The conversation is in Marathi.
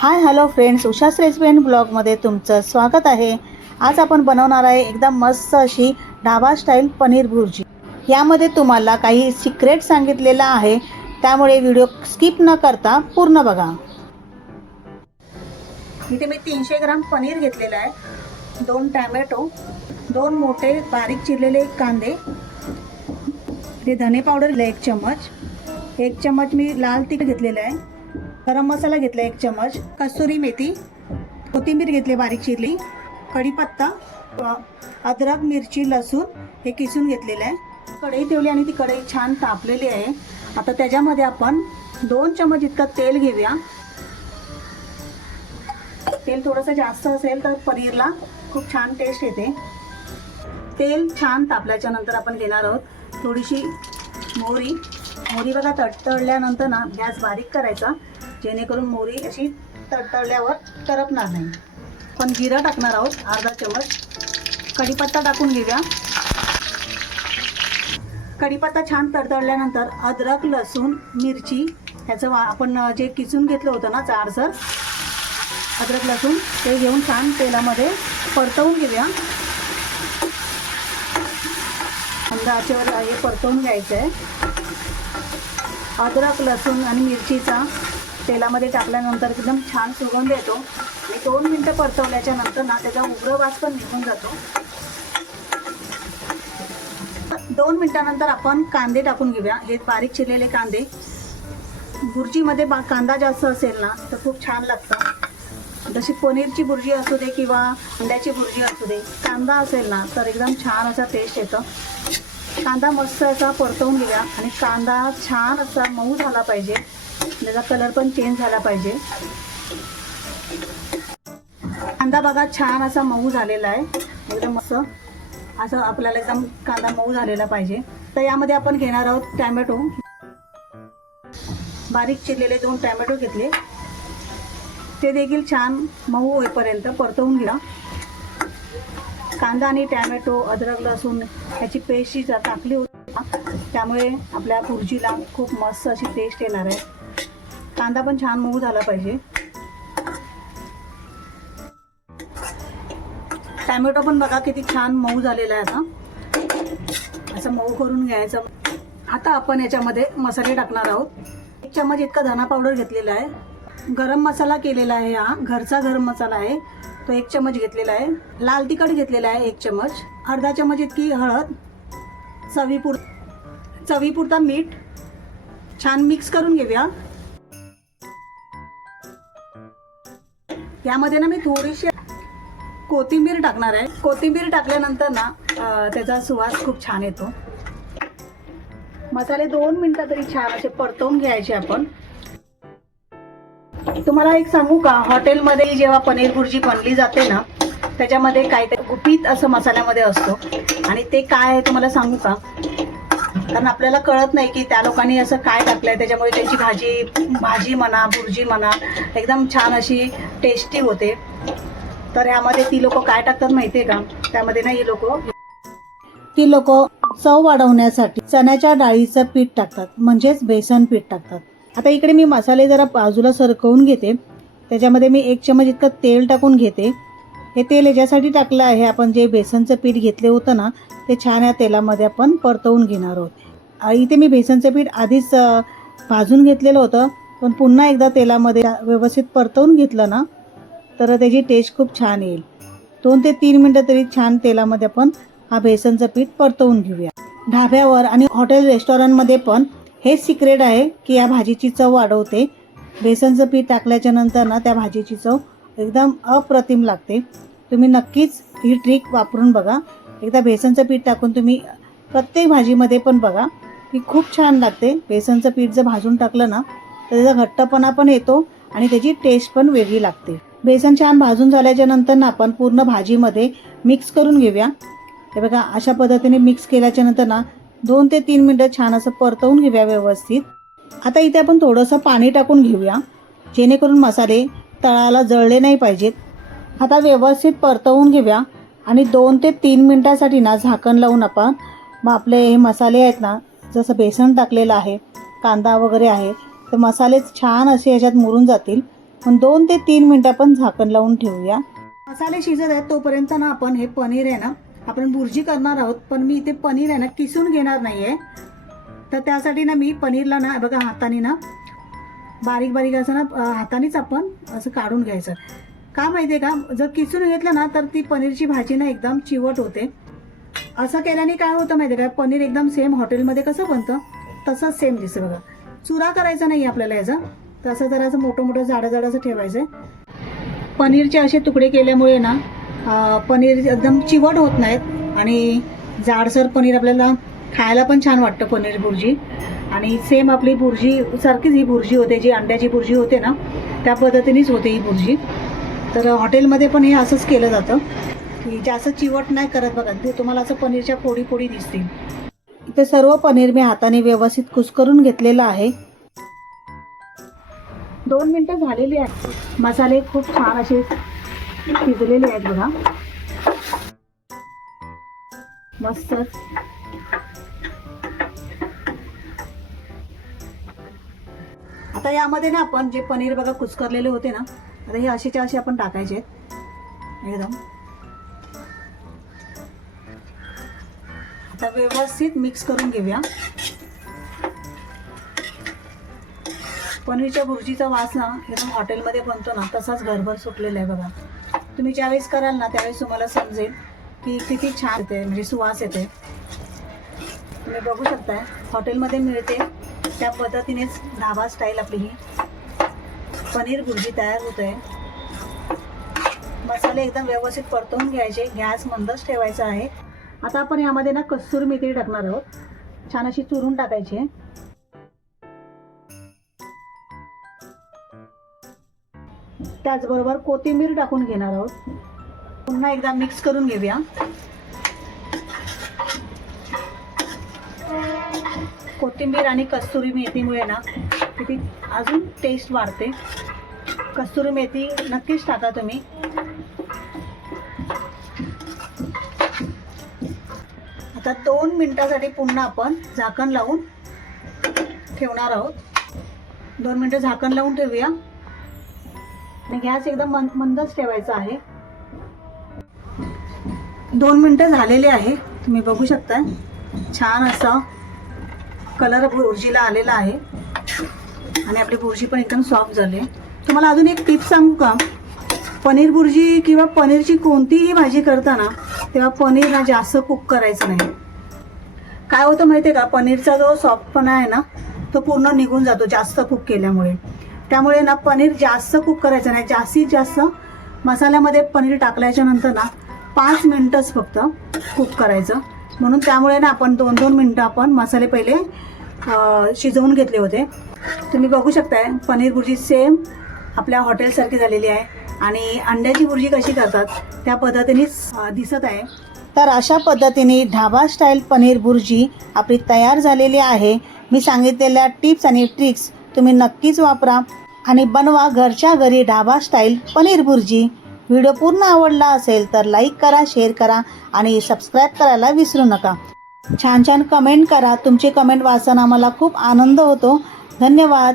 Hi hello friends Usha's recipe ब्लॉगमध्ये तुमचं स्वागत आहे. आज आपण बनवणार आहे एकदम मस्त अशी ढाबा स्टाईल पनीर भुर्जी. यामध्ये तुम्हाला काही सिक्रेट सांगितलेलं आहे त्यामुळे व्हिडिओ स्किप न करता पूर्ण बघा. इथे मी तीनशे ग्राम पनीर घेतलेलं आहे. दोन टॅमॅटो दोन मोठे बारीक चिरलेले कांदे ते धने पावडर एक चम्मच. एक चम्मच मी लाल तिखट घेतलेलं आहे. गरम मसाला घेतला एक चम्मच कसुरी मेथी कोथिंबीर घेतली बारीक चिरली कढीपत्ता अद्रक मिरची लसूण हे किसून घेतलेलं आहे. कढई ठेवली आणि ती कढई छान तापलेली आहे. आता त्याच्यामध्ये आपण दोन चमच इतकं तेल घेऊया. तेल थोडंसं जास्त असेल तर पनीरला खूप छान टेस्ट येते. तेल छान तापल्याच्या नंतर आपण घेणार आहोत थोडीशी मोहरी. मोहरी बघा तडतडल्यानंतर ना गॅस बारीक करायचा. जेणेकरून मोहरी अशी तडतडल्यावर तरपणार नाही. पण जिरा टाकणार आहोत अर्धा चमच कढीपत्ता टाकून घेऊया. कढीपत्ता छान तडतडल्यानंतर अद्रक लसूण मिरची ह्याचं वा आपण जे किसून घेतलं होतं ना चारसर अद्रक लसूण ते घेऊन छान तेलामध्ये परतवून घेऊया. अंदा आचेवर हे परतवून घ्यायचं आहे अद्रक लसूण आणि मिरचीचा तेलामध्ये टाकल्यानंतर एकदम छान सुगंध येतो. आणि दोन मिनटं परतवल्याच्या नंतर ना त्याचा उग्र वास पण निघून जातो. दोन मिनटानंतर आपण कांदे टाकून घेऊया. हे बारीक चिरलेले कांदे. भुर्जीमध्ये बा कांदा जास्त असेल ना तर खूप छान लागतं जशी पनीरची बुर्जी असू दे किंवा अंड्याची भुर्जी असू दे कांदा असेल ना तर एकदम छान असा टेस्ट येतं. कांदा मस्त असा परतवून घेऊया आणि कांदा छान असा मऊ झाला पाहिजे. त्याचा कलर पण चेंज झाला पाहिजे. कांदा बघा छान असा मऊ झालेला आहे. एकदम मस्त. असं आपल्याला एकदम कांदा मऊ झालेला पाहिजे. तर यामध्ये आपण घेणार आहोत टॅमॅटो. बारीक चिरलेले दोन टॅमॅटो घेतले. ते देखील छान मऊ होईपर्यंत परतवून घ्या. कांदा आणि टॅमॅटो अद्रक लसूण ह्याची पेस्ट जी टाकली होती त्यामुळे आपल्या भुर्जीला खूप मस्त अशी टेस्ट येणार आहे. कांदा पण छान मऊ झाला पाहिजे. टॅमॅटो पण बघा किती छान मऊ झालेला आहे आता. असं मऊ करून घ्यायचं. आता आपण याच्यामध्ये मसाले टाकणार आहोत. एक चम्मच इतका धना पावडर घेतलेला आहे. गरम मसाला केलेला आहे हा. घरचा गरम मसाला आहे. तो एक चम्मच घेतलेला आहे. लाल तिखट घेतलेला आहे एक चम्मच. अर्धा चम्मच इतकी हळद चवीपुर चवीपुरता मीठ छान मिक्स करून घेऊया. यामध्ये ना मी थोडीशी कोथिंबीर टाकणार आहे. कोथिंबीर टाकल्यानंतर ना त्याचा सुवास खूप छान येतो. मसाले दोन मिनिटं तरी छान असे परतवून घ्यायचे आपण. तुम्हाला एक सांगू का? हॉटेलमध्ये जेव्हा पनीर भुर्जी बनली जाते ना त्याच्यामध्ये काहीतरी गुपित असं मसाल्यामध्ये असतो. आणि ते काय आहे तुम्हाला सांगू का? कारण आपल्याला कळत नाही की त्या लोकांनी असं काय टाकलंय. त्याच्यामुळे त्यांची भाजी भाजी म्हणा भुर्जी म्हणा एकदम छान अशी टेस्टी होते. तर ह्यामध्ये ती लोक काय टाकतात माहितीये का? त्यामध्ये ना ही लोक ती लोक चव वाढवण्यासाठी चण्याच्या डाळीचं पीठ टाकतात. म्हणजेच बेसन पीठ टाकतात. आता इकडे मी मसाले जरा बाजूला सरकवून घेते. त्याच्यामध्ये मी एक चमच इतकं तेल टाकून घेते. हे तेल याच्यासाठी टाकलं आहे. आपण जे बेसनचं पीठ घेतले होतं ना ते छान या तेलामध्ये आपण परतवून घेणार आहोत. इथे मी बेसनचं पीठ आधीच भाजून घेतलेलं होतं. पण पुन्हा एकदा तेलामध्ये व्यवस्थित परतवून घेतलं ना तर त्याची टेस्ट खूप छान येईल. दोन ते तीन मिनटं तरी छान तेलामध्ये आपण हा बेसनचं पीठ परतवून घेऊया. ढाब्यावर आणि हॉटेल रेस्टॉरंटमध्ये पण हे सिक्रेट आहे की या भाजीची चव वाढवते. बेसनचं पीठ टाकल्याच्या नंतर ना त्या भाजीची चव एकदम अप्रतिम लागते. तुम्ही नक्कीच ही ट्रिक वापरून बघा. एकदा बेसनचं पीठ टाकून तुम्ही प्रत्येक भाजीमध्ये पण बघा ही खूप छान लागते. बेसनचं पीठ जर भाजून टाकलं ना तर त्याचा घट्टपणा पण येतो आणि त्याची टेस्ट पण वेगळी लागते. बेसन छान भाजून झाल्याच्यानंतर ना आपण पूर्ण भाजीमध्ये मिक्स करून घेऊया. हे बघा अशा पद्धतीने मिक्स केल्याच्यानंतर ना दोन ते तीन मिनटं छान असं परतवून घेऊया व्यवस्थित. आता इथे आपण थोडंसं पाणी टाकून घेऊया. जेणेकरून मसाले तळाला जळले नाही पाहिजेत. आता व्यवस्थित परतवून घेऊया. आणि दोन ते तीन मिनटासाठी ना झाकण लावून आपण मग आपले हे मसाले आहेत ना जसं बेसन टाकलेलं आहे कांदा वगैरे आहे तर मसाले छान असे ह्याच्यात मुरून जातील. पण दोन ते तीन मिनटं आपण झाकण लावून ठेवूया. मसाले शिजत आहेत तोपर्यंत ना आपण हे पनीर आहे ना आपण भुर्जी करणार आहोत पण मी इथे पनीर आहे ना किसून घेणार नाही आहे तर त्यासाठी ना मी पनीरला ना बघा हाताने ना बारीक बारीक असं ना हातानेच आपण असं काढून घ्यायचं. का माहिती आहे का? जर किसून घेतलं ना तर ती पनीरची भाजी ना एकदम चिवट होते. असं केल्याने काय होतं माहिती आहे का? पनीर एकदम सेम हॉटेलमध्ये कसं बनतं? तसंच सेम दिसतं बघा. चुरा करायचा नाही आपल्याला याचा. तसं जरा असं मोठं मोठं झाडं झाडाचं ठेवायचं पनीरचे असे तुकडे केल्यामुळे ना पनीर एकदम चिवट होत नाहीत आणि जाडसर पनीर आपल्याला खायला पण छान वाटतं पनीर भुर्जी आणि सेम आपली भुर्जी सारखीच ही भुर्जी होते जी अंड्याची भुर्जी होते ना त्या पद्धतीनेच होते ही भुर्जी तर हॉटेलमध्ये पण हे असंच केलं जातं की जास्त चिवट नाही करत बघा ते तुम्हाला असं पनीरच्या फोडी फोडी दिसतील. इथे सर्व पनीर मी हाताने व्यवस्थित कुस्करून घेतलेलं आहे. दोन मिनटं झालेली आहेत. मसाले खूप छान असे शिजलेले आहेत बघा. मस्त. आता यामध्ये ना आपण जे पनीर बघा कुस्करलेले होते ना आता हे असेच्या असे आपण टाकायचे आहेत. एकदम. आता व्यवस्थित मिक्स करून घेऊया. पनीरच्या भुर्जीचा वास ना एकदम हॉटेलमध्ये बनतो ना तसाच घरभर सुटलेला आहे बघा. तुम्ही ज्यावेळेस कराल ना त्यावेळेस तुम्हाला समजेल की किती छान येते म्हणजे सुवास येते. तुम्ही बघू शकताय हॉटेलमध्ये मिळते. त्या पद्धतीनेच धाबा स्टाईल आपली ही. पनीर भुर्जी तयार होत आहे मसाले एकदम व्यवस्थित परतवून घ्यायचे गॅस मंदच ठेवायचा आहे. आता आपण यामध्ये ना कस्तुरी मेथी टाकणार आहोत. छान अशी चुरून टाकायची. त्याचबरोबर कोथिंबीर टाकून घेणार आहोत. पुन्हा एकदा मिक्स करून घेऊया. कोथिंबीर आणि कस्तुरी मेथीमुळे ना किती अजून टेस्ट वाढते. कस्तुरी मेथी नक्कीच टाका तुम्ही. आता दोन मिनिटासाठी पुन्हा आपण झाकण लावून ठेवणार आहोत. दोन मिनटं झाकण लावून ठेवूया. आणि गॅस एकदम मंद मंदच ठेवायचा आहे. दोन मिनटं झालेले आहे. तुम्ही बघू शकता छान असा कलर भुर्जीला आलेला आहे. आणि आपली भुर्जी पण एकदम सॉफ्ट झाली. तुम्हाला अजून एक टिप सांगू का? पनीर भुर्जी किंवा पनीरची कोणतीही भाजी करताना तेव्हा पनीर ना जास्त कुक करायचं नाही. काय होतं माहिती आहे का? पनीरचा जो सॉफ्टपणा आहे ना तो पूर्ण निघून जातो जास्त कुक केल्यामुळे. त्यामुळे ना पनीर जास्त कुक करायचं नाही. जास्तीत जास्त मसाल्यामध्ये पनीर टाकल्याच्या नंतर ना पाच मिनटंच फक्त कुक करायचं. म्हणून त्यामुळे ना आपण दोन दोन मिनटं आपण मसाले पहिले शिजवून घेतले होते. तुम्ही बघू शकताय पनीर भुर्जी सेम आपल्या हॉटेलसारखी झालेली आहे. आणि अंड्याची भुर्जी कशी करतात त्या पद्धतीनेच दिसत आहे. तर अशा पद्धतीने ढाबा स्टाईल पनीर भुर्जी आपली तयार झालेली आहे. मी सांगितलेल्या टिप्स आणि ट्रिक्स तुम्ही नक्कीच वापरा आणि बनवा घरच्या घरी ढाबा स्टाईल पनीर भुर्जी. व्हिडिओ पूर्ण आवडला असेल तर लाईक करा शेअर करा आणि सबस्क्राईब करायला विसरू नका. छान छान कमेंट करा. तुमचे कमेंट वाचताना मला खूप आनंद होतो. धन्यवाद.